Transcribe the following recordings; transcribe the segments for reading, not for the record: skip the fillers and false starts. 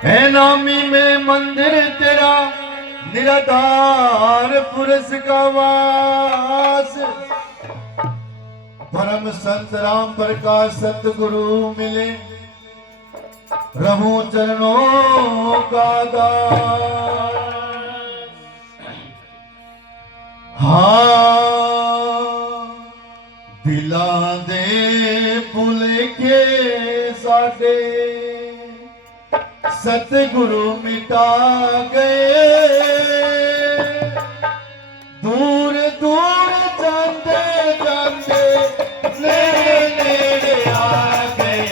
है नामी में मंदिर तेरा निराधार पुरुष का वास। परम संत राम प्रकाश सतगुरु मिले रहूं चरणों का दास। हाँ दिला दे भुल के साडे सतगुरु मिटा गए। दूर दूर जाते जाते नेड़े नेड़े आ गए।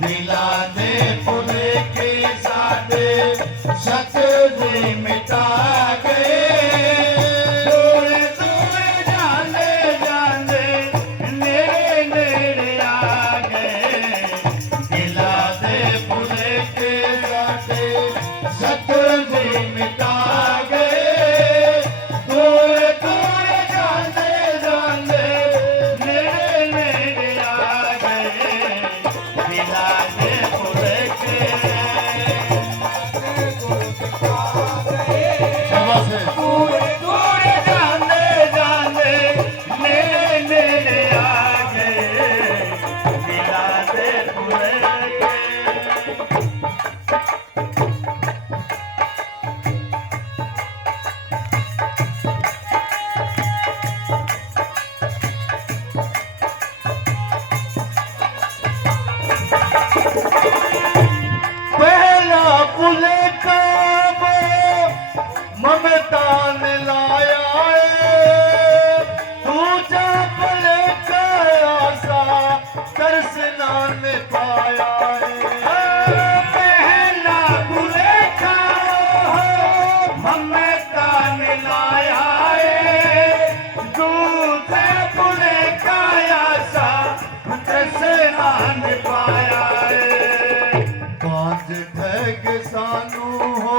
दिला दे भुल के साडे सतगुरु मिटा गए। दूर दूर जाते जाते नेड़े नेड़े आ गए। दिला दे भुल के साडे सतगुरु मिटा गए। दूर दूर जाते जाते नेड़े नेड़े आ गए। दिला दे भुल के शाबाश है। दूर दूर जाते जाते नेड़े नेड़े आ गए। दिला दे भुल के पहला पुल का वो ममता ने लाया है। दूजा पुल का आशा दर्शना ने पाया है। पहला पुल का वो ममता ने लाया है। दूजा पुल का आशा दर्शना ने पाया है। पांच ठग सानू हो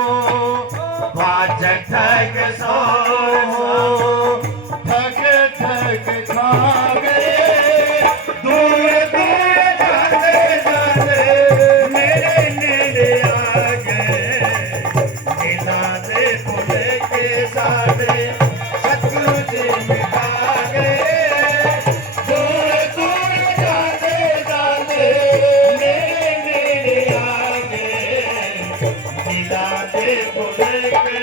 पांच ठग सो ठग ठग खा गए। दूर दूर जाते जाते मेरे नेड़े आ गए। दिला दे भुल के साडे सतगुरु जी मिटा गए। दूर दूर जाते जाते मेरे नेड़े आ गए। दिला दे भुल के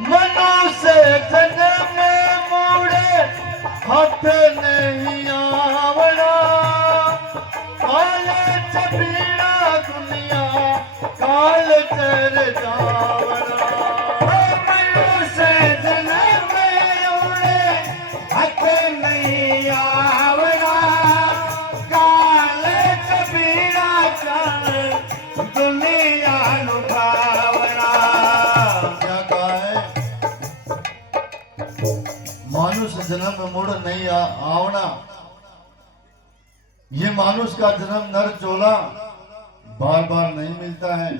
मनुष्य जन्म मुड़े हाथ नहीं आवड़ा। काल चबीड़ा दुनिया काल चर जावड़ा। मनुष्य जन्म मुड़े हाथ नहीं आवड़ा। काल चबीड़ा चर दुनिया नुभावड़ा। क्या कहा है? मानुष जन्म मुड़ नहीं आवना। ये मानुष का जन्म नर चोला बार बार नहीं मिलता है।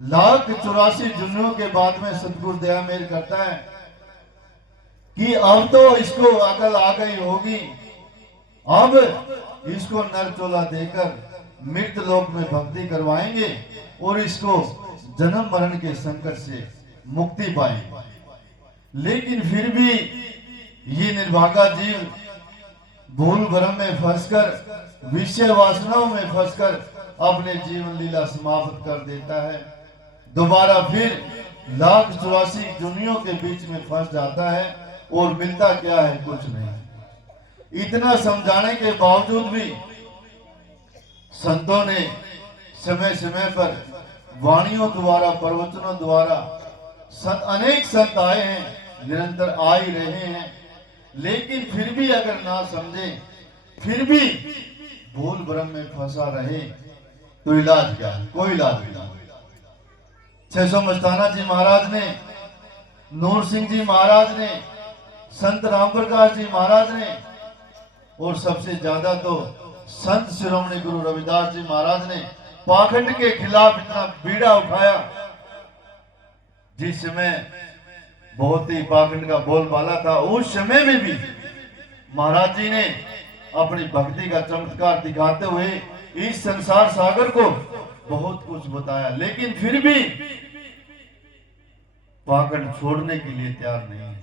1,84 जुन्नों के बाद में सतगुरु दया मेल करता है कि अब तो इसको अकल आ गई होगी। अब इसको नर चोला देकर मृत लोक में भक्ति करवाएंगे और इसको जन्म मरण के संकट से मुक्ति पाएंगे। लेकिन फिर भी ये निर्भागा जीव भूल भ्रम में फंसकर विषय वासनाओं में फंसकर अपने जीवन लीला समाप्त कर देता है। दोबारा फिर 1,84 दुनियों के बीच में फंस जाता है और मिलता क्या है? कुछ नहीं। इतना समझाने के बावजूद भी संतों ने समय समय पर वाणियों द्वारा प्रवचनों द्वारा अनेक संत आए हैं, निरंतर आ ही रहे हैं, लेकिन फिर भी अगर ना समझे, फिर भी भूल भ्रम में फंसा रहे तो इलाज क्या है? कोई इलाज नहीं। 600 मस्ताना जी महाराज ने, नूर सिंह जी महाराज ने, संत राम प्रकाश जी महाराज ने, और सबसे ज्यादा तो संत शिरोमणि गुरु रविदास जी महाराज ने पाखंड के खिलाफ इतना बीड़ा उठाया। जिस समय बहुत ही पाखंड का बोलबाला था, उस समय में भी महाराज जी ने अपनी भक्ति का चमत्कार दिखाते हुए इस संसार सागर को बहुत कुछ बताया, लेकिन फिर भी पाखंड छोड़ने के लिए तैयार नहीं है।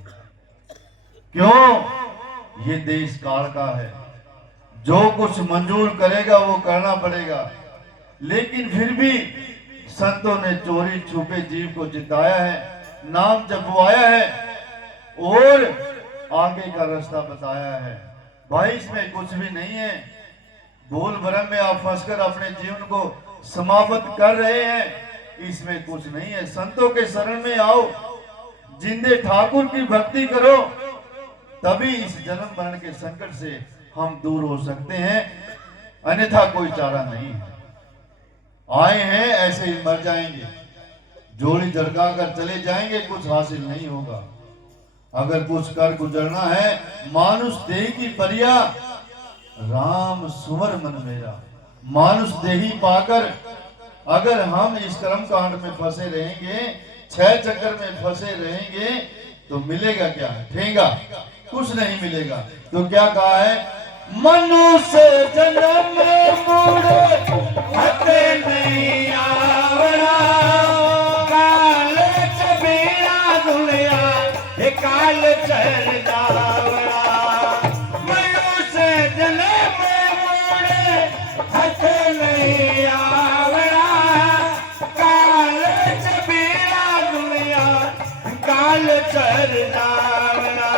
क्यों? ये देश काल का है, जो कुछ मंजूर करेगा वो करना पड़ेगा। लेकिन फिर भी संतों ने चोरी छुपे जीव को जिताया है, नाम जपवाया है और आगे का रास्ता बताया है। भाई इसमें कुछ भी नहीं है। भूल भ्रम में आप फंसकर अपने जीवन को समाप्त कर रहे हैं, इसमें कुछ नहीं है। संतों के शरण में आओ, जिंदे ठाकुर की भक्ति करो, तभी इस जन्म मरण के संकट से हम दूर हो सकते हैं, अन्यथा कोई चारा नहीं है। आए हैं ऐसे ही मर जाएंगे, जोड़ी झड़का कर चले जाएंगे, कुछ हासिल नहीं होगा। अगर कुछ कर गुजरना है, मानुष देह की परिया राम सुवर मन मेरा। मानुष देही पाकर अगर हम इस कर्म कांड में फंसे रहेंगे, 6 चक्कर में फंसे रहेंगे, तो मिलेगा क्या? ठेंगा कुछ नहीं मिलेगा। तो क्या कहा है? मनुष्य जन्म मुड़े हते नहीं आवड़ा, काल चबेड़ा दुनिया हे काल चल जावड़ा। मनुष्य जन्म मुड़े हते नहीं आवड़ा, काल चबेड़ा दुनिया काल चल जावड़ा।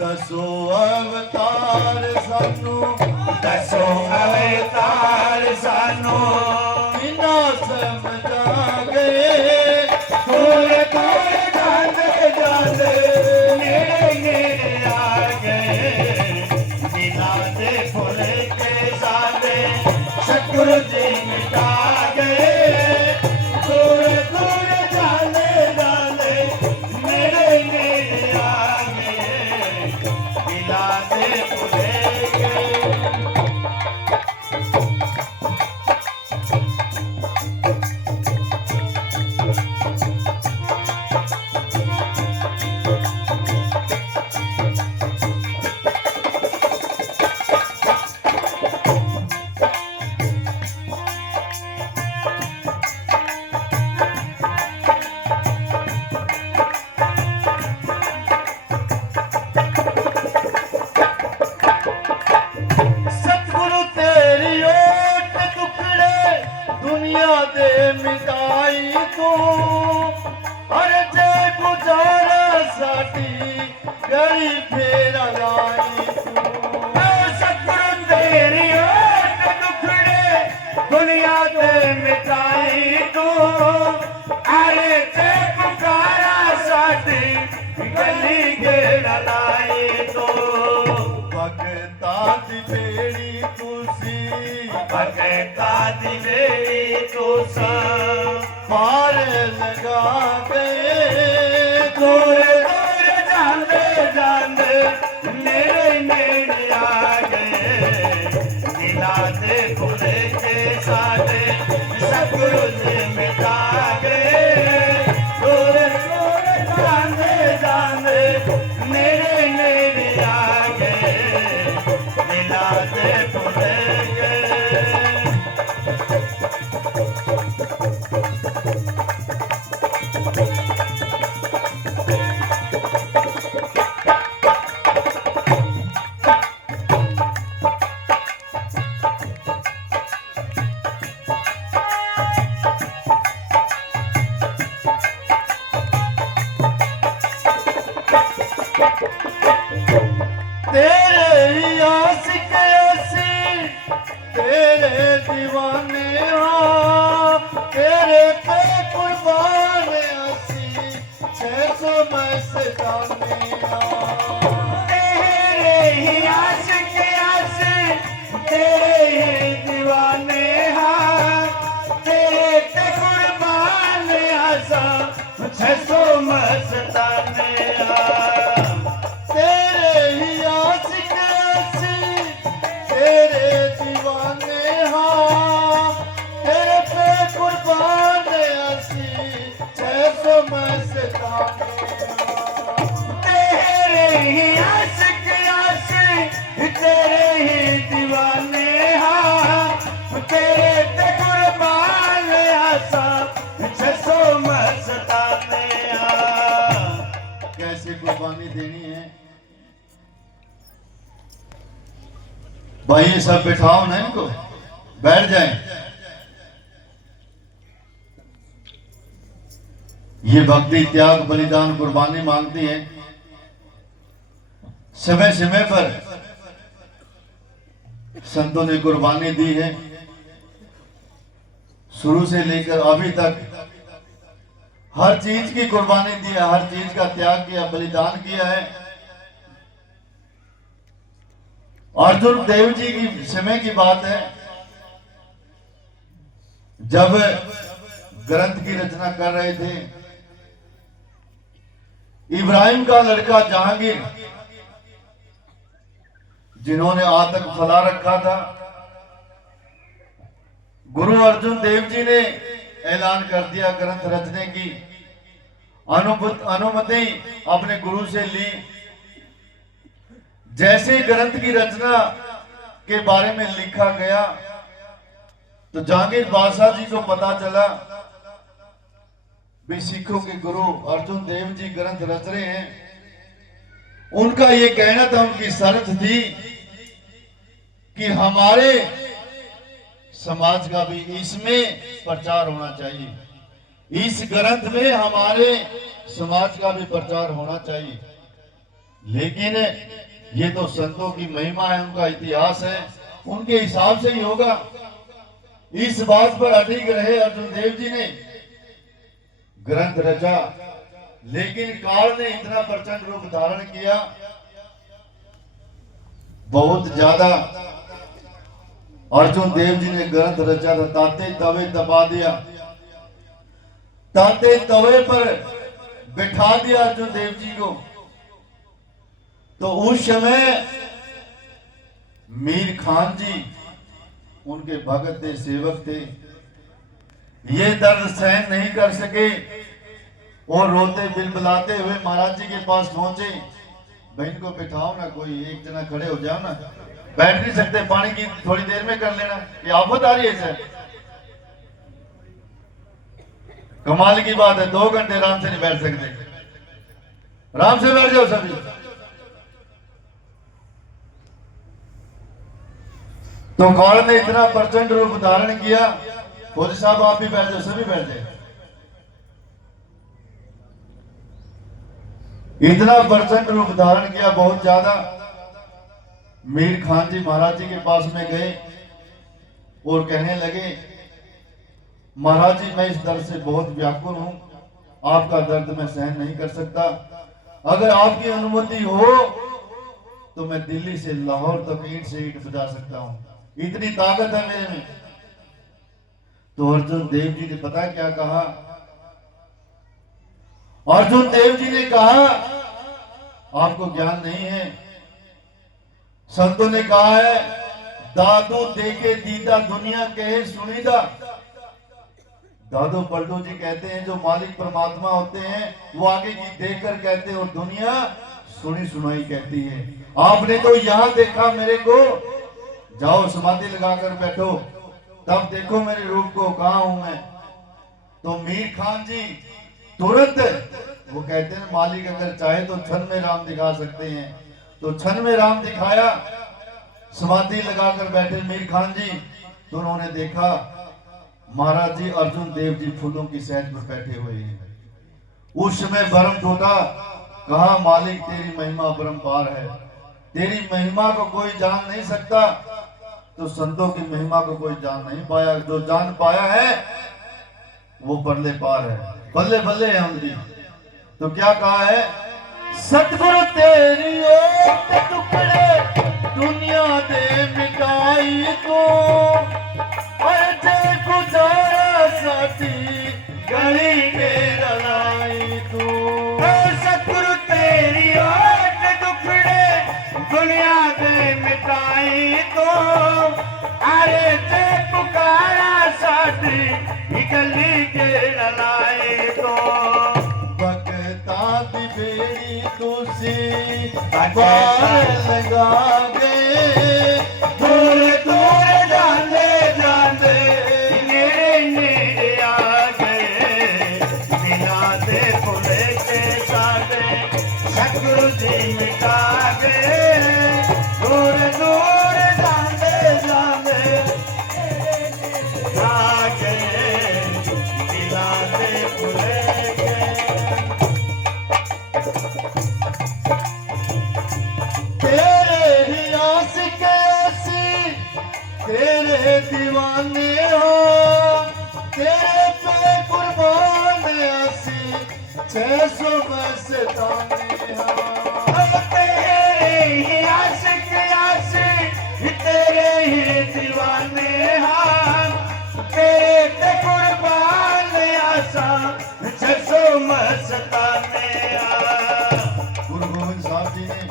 दसो अवतार सानू, दसो अवतार सानू बिना समझा गए। थोड़े थोड़े जाते जाते नेड़े नेड़े आ गए। बिना दे फुल के साले सतगुरु जी मिटा गए। थोड़े थोड़े जाने जाने नेड़े नेड़े आ गए। बिना दे फुल मिटाई तू हर जे गुजारा साडी गली फेरा लाई तू। सतगुरु तेरी ओट दुखड़े दुनिया दे मिटाई तू, अरे जे गुजारा साडी गली घेरा लाई तू। भगता दी बेड़ी तुसी, भगता दी बेड़ी पार लगा गए। दूर दूर जाने जाने मेरे नेड़े आ गए। मिला दे खुले के साले सतगुरु जी मिटा गए। दूर दूर जाने जाने मेरे नेड़े आ गए। मिला दे खुले के तेरे ही आशिक आशिक तेरे ही दीवाने हाँ तेरे ते कुर्बान आसा 600 मस्ताने हाँ तेरे ही आशिक आशिक तेरे दीवाने हाँ तेरे पे कुर्बान असी 600 मस्ताने तेरे ही आशिक आशिक तेरे ही दीवाने हाँ तेरे ते कुर्बान आसा 600 मस्ताने हाँ कैसे कुर्बानी देनी है भाई? ये सब बिठाओ ना इनको, बैठ जाएं। ये भक्ति त्याग बलिदान कुर्बानी मांगती है। समय समय पर संतों ने कुर्बानी दी है, शुरू से लेकर अभी तक हर चीज की कुर्बानी दी है, हर चीज का त्याग किया, बलिदान किया है। अर्जुन देव जी की समय की बात है जब ग्रंथ की रचना कर रहे थे। इब्राहिम का लड़का जहांगीर, जिन्होंने आतंक फैला रखा था, गुरु अर्जुन देव जी ने ऐलान कर दिया ग्रंथ रचने की अनुमति अपने गुरु से ली। जैसे ग्रंथ की रचना के बारे में लिखा गया तो जहांगीर बादशाह जी को पता चला भी सिखों के गुरु अर्जुन देव जी ग्रंथ रच रहे हैं। उनका ये कहना था, उनकी शर्त थी कि हमारे समाज का भी इसमें प्रचार होना चाहिए, इस ग्रंथ में हमारे समाज का भी प्रचार होना चाहिए। लेकिन ये तो संतों की महिमा है, उनका इतिहास है, उनके हिसाब से ही होगा। इस बात पर अडिग रहे अर्जुन देव जी ने, ग्रंथ रचा। लेकिन काल ने इतना प्रचंड रूप धारण किया, बहुत ज्यादा। अर्जुन देव जी ने ग्रंथ रचा था, ताते तवे दबा दिया, ताते तवे पर बिठा दिया अर्जुन देव जी को। तो उस समय मीर खान जी उनके भगत थे, सेवक थे, ये दर्द सहन नहीं कर सके और रोते बिलबिलाते हुए महाराज जी के पास पहुंचे। बहन को बिठाओ ना, कोई एक जना खड़े हो जाओ ना, बैठ नहीं सकते, पानी की थोड़ी देर में कर लेना, ये आफत आ रही है सर। कमाल की बात है, 2 घंटे आराम से नहीं बैठ सकते, आराम से बैठ जाओ सभी। तो काल ने इतना प्रचंड रूप धारण किया। फौजी साहब आप भी बैठ जाओ, सभी बैठ जाए। इतना प्रचंड रूप धारण किया, बहुत ज्यादा। मीर खान जी महाराज जी के पास में गए और कहने लगे, महाराज जी मैं इस दर्द से बहुत व्याकुल हूं, आपका दर्द मैं सहन नहीं कर सकता, अगर आपकी अनुमति हो तो मैं दिल्ली से लाहौर तक ईंट से ईंट बजा सकता हूं, इतनी ताकत है मेरे में। तो अर्जुन देव जी ने पता क्या कहा? अर्जुन देव जी ने कहा, आपको ज्ञान नहीं है, संतों ने कहा है, दादू देखे दीदा दुनिया कहे सुनीदा। दादू पलटू जी कहते हैं जो मालिक परमात्मा होते हैं वो आगे की देखकर कहते हैं और दुनिया सुनी सुनाई कहती है। आपने तो यहां देखा मेरे को, जाओ समाधि लगाकर बैठो, तब देखो मेरे रूप को, कहां हूं मैं। तो मीर खान जी तुरंत वो कहते हैं मालिक अगर चाहे तो क्षण में राम दिखा सकते हैं, तो क्षण में राम दिखाया। समाधि लगाकर बैठे मीर खान जी, तो उन्होंने देखा महाराज जी अर्जुन देव जी फूलों की सैज पर बैठे हुए हैं। उस समय भरम टूटा, कहा मालिक तेरी महिमा परम्पार है, तेरी महिमा को कोई जान नहीं सकता। तो संतों की महिमा को कोई जान नहीं पाया, जो जान पाया है वो बल्ले पार है, बल्ले बल्ले है उनकी। तो क्या कहा है, सतगुरु तेरी ओट टुकड़े दुनिया दे मिटाई को और जे गुजारा साथी गली के रलाई तू सतगुरु तेरी ओट टुकड़े दुनिया दे मिटाई तो अरे ते पुकारा साथी गली के रलाई तो भगता दी बेड़ी तुसी पार लगा गए दूर दूर जाने जाने मेरे नेड़े आ गए बिना दे भुले के सारे सतगुरु जी मिटा गए दूर दूर जाने जाने आ गए बिना दे भुले के तेरे ही आशिक ऐसी तेरे दीवाने हो तेरे पे कुर्बान ऐसी 600 मस्ताने हो तेरे ही आशिक आशिक तेरे ही दीवाने हाँ तेरे ते कुर्बान आसा 600 मस्ताने गुरु गोविंद साहब जी ने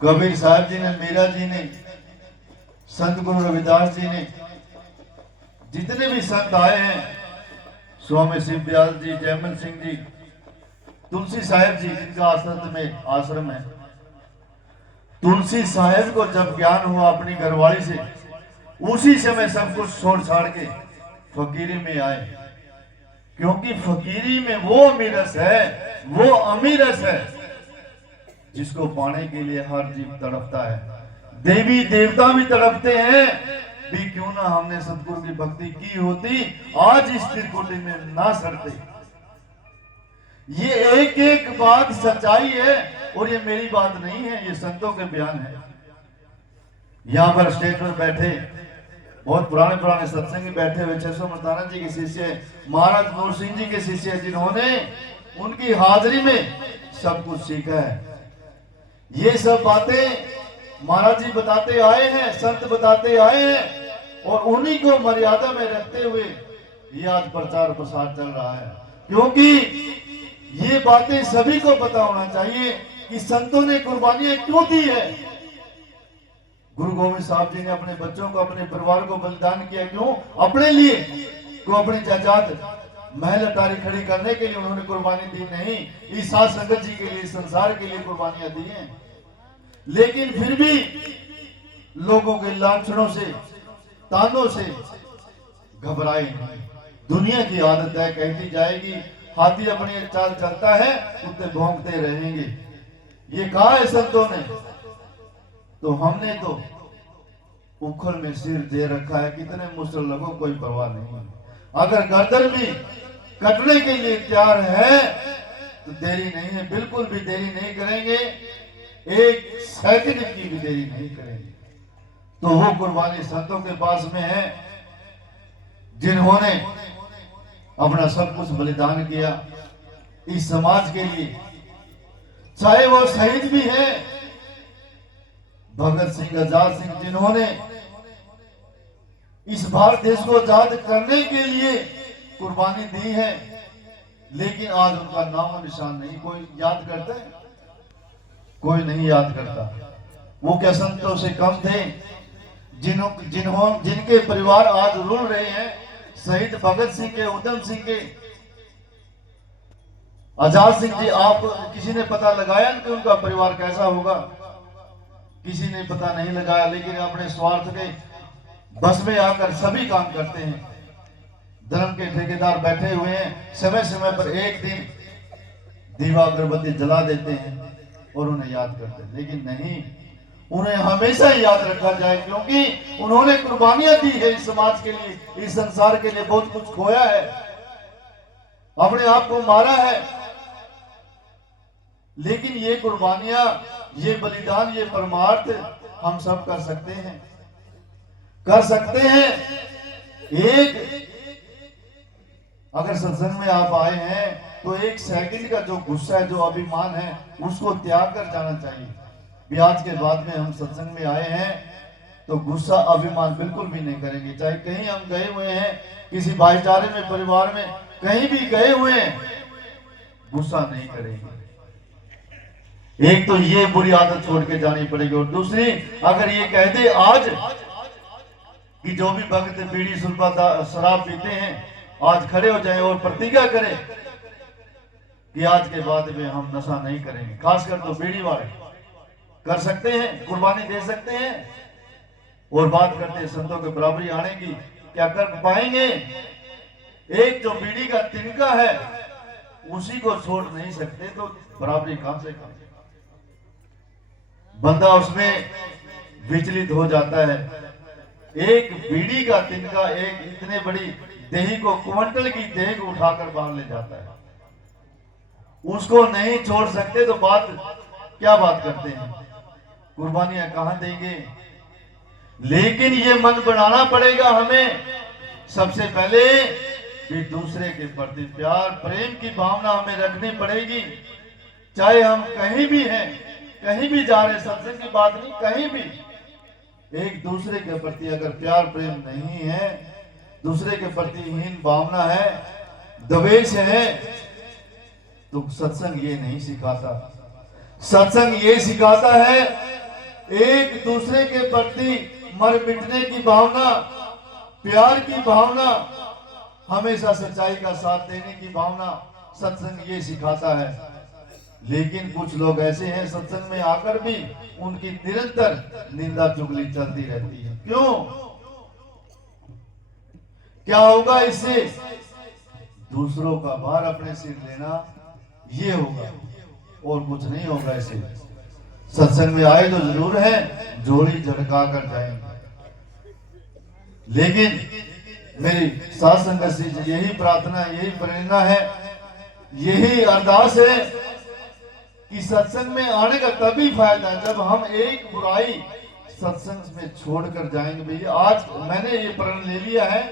कबीर साहब जी ने मीरा जी ने संत गुरु रविदास जी ने जितने भी संत आए हैं स्वामी शिवदयाल जी जयमल सिंह जी तुलसी साहेब जी जिनका आश्रम है तुलसी साहेब को जब ज्ञान हुआ अपनी घरवाली से उसी समय सब कुछ छोड़ छाड़ के फकीरी में आए क्योंकि फकीरी में वो अमीरस है वो अमीरस है जिसको पाने के लिए हर जीव तड़पता है देवी देवता भी तड़पते हैं भी क्यों ना हमने सतगुरु की भक्ति की होती आज इस त्रिकुटी में ना सड़ते ये एक एक बात सच्चाई है और ये मेरी बात नहीं है ये संतों के बयान है यहाँ पर स्टेज पर बैठे बहुत पुराने सत्संगी बैठे हुए 600 मस्ताना जी के शिष्य महाराज नूर सिंह जी के शिष्य जिन्होंने उनकी हाजिरी में सब कुछ सीखा है ये सब बातें महाराज जी बताते आए हैं संत बताते आए हैं और उन्हीं को मर्यादा में रखते हुए ये आज प्रचार प्रसार चल रहा है क्योंकि ये बातें सभी को पता होना चाहिए कि संतों ने कुर्बानियां क्यों दी है गुरु गोविंद साहब जी ने अपने बच्चों को अपने परिवार को बलिदान किया क्यों अपने लिए को अपनी जायदाद महल अटारी खड़ी करने के लिए उन्होंने कुर्बानी दी नहीं इस साध संगत जी के लिए संसार के लिए कुर्बानियां दी हैं लेकिन फिर भी लोगों के लांछनों से तानों से घबराए नहीं दुनिया की आदत है कहती जाएगी हाथी अपनी चाल चलता है कुत्ते भौंकते रहेंगे ये कहा है संतों ने तो हमने तो उखल में सिर दे रखा है कितने मुश्किल लोगों कोई परवाह नहीं अगर गर्दन भी कटने के लिए तैयार है तो देरी नहीं है बिल्कुल भी देरी नहीं करेंगे एक सेकंड की भी देरी नहीं करेंगे तो वो कुर्बानी संतों के पास में है जिन्होंने अपना सब कुछ बलिदान किया इस समाज के लिए चाहे वो शहीद भी है भगत सिंह आजाद सिंह जिन्होंने इस भारत देश को आजाद करने के लिए कुर्बानी दी है लेकिन आज उनका नाम निशान नहीं कोई याद करता है कोई नहीं याद करता वो क्या संतों से कम थे जिनके परिवार आज रुल रहे हैं शहीद भगत सिंह के उधम सिंह के आजाद सिंह जी आप किसी ने पता लगाया कि उनका परिवार कैसा होगा किसी ने पता नहीं लगाया लेकिन अपने स्वार्थ के बस में आकर सभी काम करते हैं धर्म के ठेकेदार बैठे हुए हैं समय समय पर एक दिन दीवा अगरबत्ती जला देते हैं और उन्हें याद करते हैं लेकिन नहीं उन्हें हमेशा याद रखा जाए क्योंकि उन्होंने कुर्बानियां दी है इस समाज के लिए इस संसार के लिए बहुत कुछ खोया है अपने आप को मारा है लेकिन ये कुर्बानियां ये बलिदान ये परमार्थ हम सब कर सकते हैं एक अगर सत्संग में आप आए हैं तो एक सेकंड का जो गुस्सा है, जो अभिमान है, उसको त्याग कर जाना चाहिए। भी आज के बाद में हम सत्संग में आए हैं तो गुस्सा अभिमान बिल्कुल भी नहीं करेंगे। चाहे कहीं हम गए हुए हैं, किसी भाईचारे में, परिवार में कहीं भी गए हुए हैं, गुस्सा नहीं करेंगे। एक तो ये बुरी आदत छोड़ के जानी पड़ेगी। और दूसरी, अगर ये कह दे आज कि जो भी भक्त बीड़ी सुलभा शराब पीते हैं, आज खड़े हो जाएं और प्रतिज्ञा करें कि आज के बाद में हम नशा नहीं करेंगे। खासकर तो बीड़ी वाले कर सकते हैं, कुर्बानी दे सकते हैं, और बात करते हैं संतों के बराबरी आने की, क्या कर पाएंगे? एक जो बीड़ी का तिनका है उसी को छोड़ नहीं सकते, तो बराबरी कहां से करें? बंदा उसमें विचलित हो जाता है। एक बीड़ी का तिनका एक इतने बड़ी देही को, क्विंटल की देह को उठाकर बाहर ले जाता है, उसको नहीं छोड़ सकते, तो बात क्या बात करते हैं? कुर्बानियां कहां देंगे? लेकिन ये मन बनाना पड़ेगा हमें सबसे पहले भी, दूसरे के प्रति प्यार प्रेम की भावना हमें रखनी पड़ेगी। चाहे हम कहीं भी हैं, कहीं भी जा रहे, सत्संग की बात नहीं, कहीं भी एक दूसरे के प्रति अगर प्यार प्रेम नहीं है, दूसरे के प्रति हीन भावना है, द्वेष है, तो सत्संग ये नहीं सिखाता। सत्संग ये सिखाता है एक दूसरे के प्रति मर मिटने की भावना, प्यार की भावना, हमेशा सच्चाई का साथ देने की भावना, सत्संग ये सिखाता है। लेकिन कुछ लोग ऐसे हैं, सत्संग में आकर भी उनकी निरंतर निंदा चुगली चलती रहती है। क्यों? क्या होगा इससे? दूसरों का भार अपने सिर लेना, ये होगा, और कुछ नहीं होगा इससे। सत्संग में आए तो जरूर है, जोड़ी झटका कर जाएंगे। लेकिन मेरी साथ संगत से यही प्रार्थना, यही प्रेरणा है, यही अरदास है कि सत्संग में आने का तभी फायदा है जब हम एक बुराई सत्संग में छोड़कर जाएंगे। भैया आज मैंने ये प्रण ले लिया है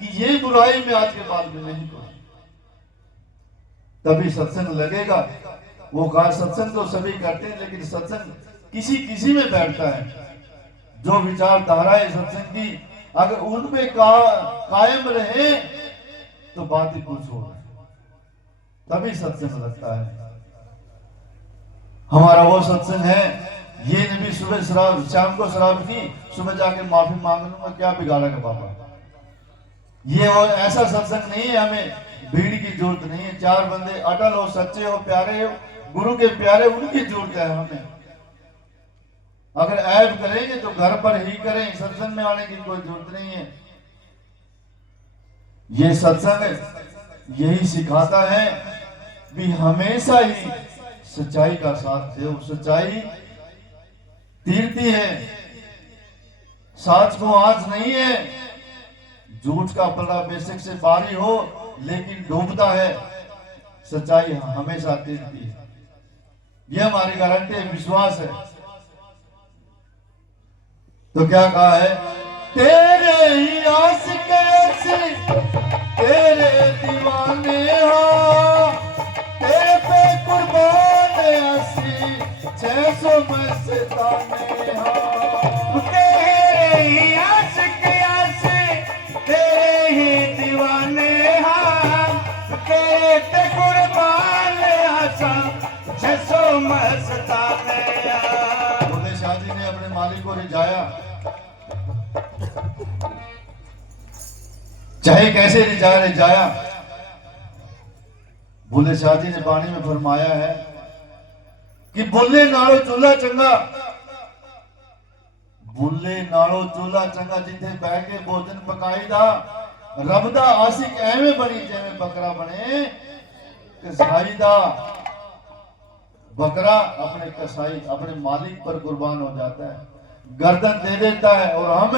कि ये बुराई में आज के बाद में नहीं करूं, तभी सत्संग लगेगा। वो कहा सत्संग तो सभी करते हैं, लेकिन सत्संग किसी किसी में बैठता है। जो विचारधारा है सत्संग की, अगर उनमें कायम रहे तो बात ही कुछ हो, तभी सत्संग लगता है। हमारा वो सत्संग है, ये नहीं भी सुबह शराब, शाम को शराब की, सुबह जाके माफी मांग लूंगा, क्या बिगाड़ेगा बाबा? ये वो ऐसा सत्संग नहीं है। हमें भीड़ की जरूरत नहीं है। चार बंदे अटल हो, सच्चे हो, प्यारे हो, गुरु के प्यारे, उनकी जरूरत है हमें। अगर ऐब करेंगे तो घर पर ही करें, सत्संग में आने की कोई जरूरत नहीं है। ये सत्संग यही सिखाता है भी हमेशा ही सच्चाई का साथ दो। सच्चाई तीरती है, साच को आज नहीं है। झूठ का पल्ला बेशक से भारी हो, लेकिन डूबता है, सच्चाई हमेशा तीरती है। यह हमारी गारंटी है, विश्वास है। तो क्या कहा है? तेरे ही आशिक ऐसे, तेरे दीवाने हो, तेरे पे कुर्बान ऐसी 600 मस्ताने हो। तेरे ही आशिक ऐसे, तेरे ही दीवाने हम, तेरे पे कुर्बान ऐसा 600 मस्ताने। भोले शाह जी ने अपने मालिक को रिझाया, चाहे कैसे रिझाया। भोले शाह जी ने बाणी में फरमाया है कि बुल्ले नालो चूल्हा चंगा, बुल्ले नालो चूल्हा चंगा, जिथे बह के भोजन पकाई दा, रब दा आशिक एवें बनी जिवें बकरा बने कसाई दा। बकरा अपने कसाई, अपने मालिक पर कुर्बान हो जाता है, गर्दन दे देता है, और हम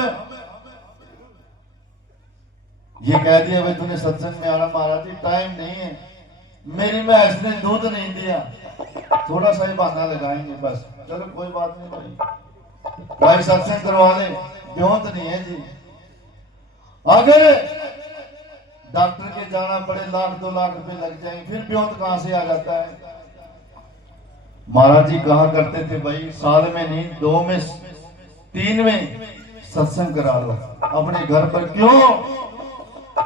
ये कह दिया भाई तूने सत्संग में आना, महाराज जी टाइम नहीं है, मेरी भैंस ने दूध नहीं दिया, थोड़ा सा ही बहाना लगाएंगे बस। चलो कोई बात नहीं भाई सत्संग करवा ले, ब्योंत नहीं है जी। अगर डॉक्टर के जाना पड़े, 1-2 लाख रुपए लग जाएंगे, फिर ब्योत कहां से आ जाता है। महाराज जी कहा करते थे, भाई साल में नहीं 2 में 3 में सत्संग करा लो अपने घर पर। क्यों?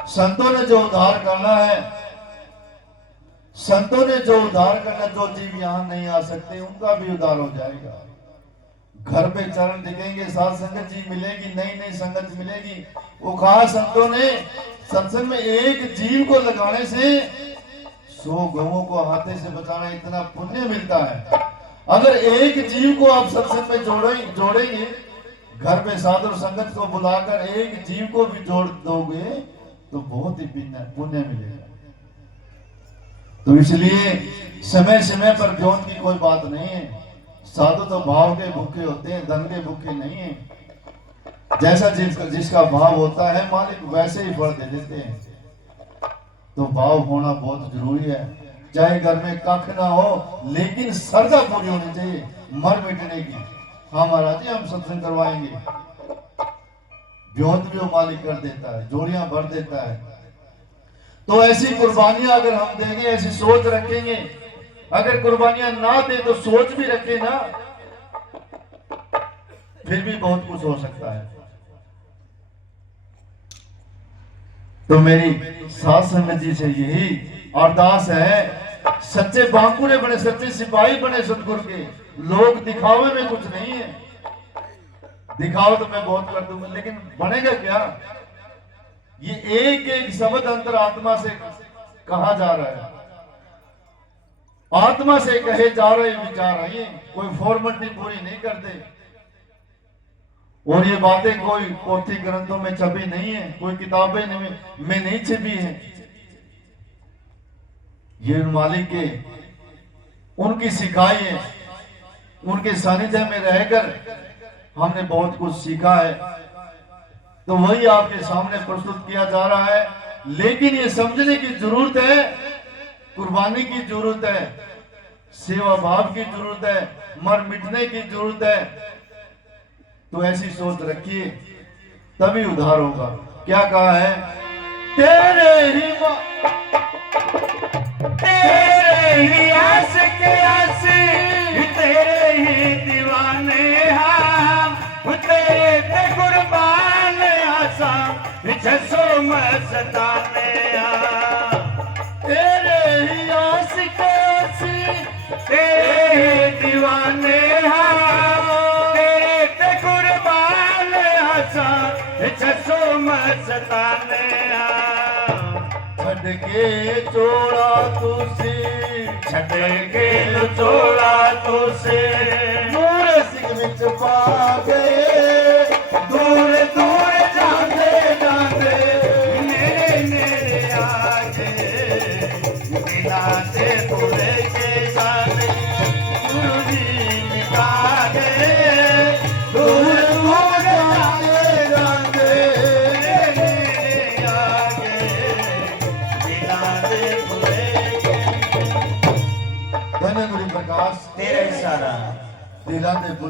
संतों ने जो उद्धार करना है, संतों ने जो उद्धार करना, जो जीव यहां नहीं आ सकते उनका भी उद्धार हो जाएगा। घर पे चरण दिखेंगे, साथ संगत जी मिलेगी, नई नई संगत मिलेगी। वो कहा संतों ने, सत्संग में एक जीव को लगाने से 100 गौओं को हाथे से बचाना इतना पुण्य मिलता है। अगर एक जीव को आप सत्संग में जोड़ेंगे, घर पे साधु संगत को बुलाकर एक जीव को भी जोड़ दोगे तो बहुत ही पुण्य मिलेगा। तो इसलिए समय समय पर ज्ञान की कोई बात नहीं है। साधु तो भाव के भूखे होते हैं, धन के भूखे नहीं है। जैसा जिसका भाव होता है मालिक वैसे ही फल दे देते हैं। तो भाव होना बहुत जरूरी है। चाहे घर में कख ना हो, लेकिन श्रद्धा पूरी होनी चाहिए मर मिटने की। हाँ महाराज जी हम सत्संग करवाएंगे, ब्योत भी वो मालिक कर देता है, जोड़ियां भर देता है। तो ऐसी कुर्बानियां अगर हम देंगे, ऐसी सोच रखेंगे, अगर कुर्बानियां ना दे तो सोच भी रखे ना, फिर भी बहुत कुछ हो सकता है। तो मेरी साध संगत जी से यही अरदास है, सच्चे बांकुरे बने, सच्चे सिपाही बने सतगुरु के। लोग दिखावे में कुछ नहीं है, दिखाओ तो मैं बहुत कर दूंगा, लेकिन बनेगा क्या? ये एक एक शब्द अंतर आत्मा से कहा जा रहा है, आत्मा से कहे जा रहे विचार है, ये कोई फॉर्मेलिटी पूरी नहीं करते। और ये बातें कोई पोथी ग्रंथों में छपी नहीं है, कोई किताबें में नहीं छपी है। ये मालिक के उनकी सिखाई है, उनके सानिध्य में रहकर हमने बहुत कुछ सीखा है। तो वही आपके सामने प्रस्तुत किया जा रहा है। लेकिन ये समझने की जरूरत है, कुर्बानी की जरूरत है, सेवा भाव की जरूरत है, मर मिटने की जरूरत है। तो ऐसी सोच रखिए, तभी उद्धार होगा। क्या कहा है? तेरे ही आस के आसी, तेरे ही दीवाने हम, तेरे ते कुर्बान आसा, जसो मस्ताने तेरे ही आस के आसी, तेरे दीवाने हम, तेरे ते कुर्बान आसा, जसो मस्ताने छड़ के चोड़ा तुसी, छड़ के चोड़ा तुसे, दूर सिंह विच पा गए, दूर दूर जाते जाते मेरे मेरे आगे, बिना से पूरे के साथ गुरु जी मिटा गए, दूर दूर जाते जाते मेरे आगे, बिना से पूरे धन गुरु प्रकाश तेरे सारा दिलां दे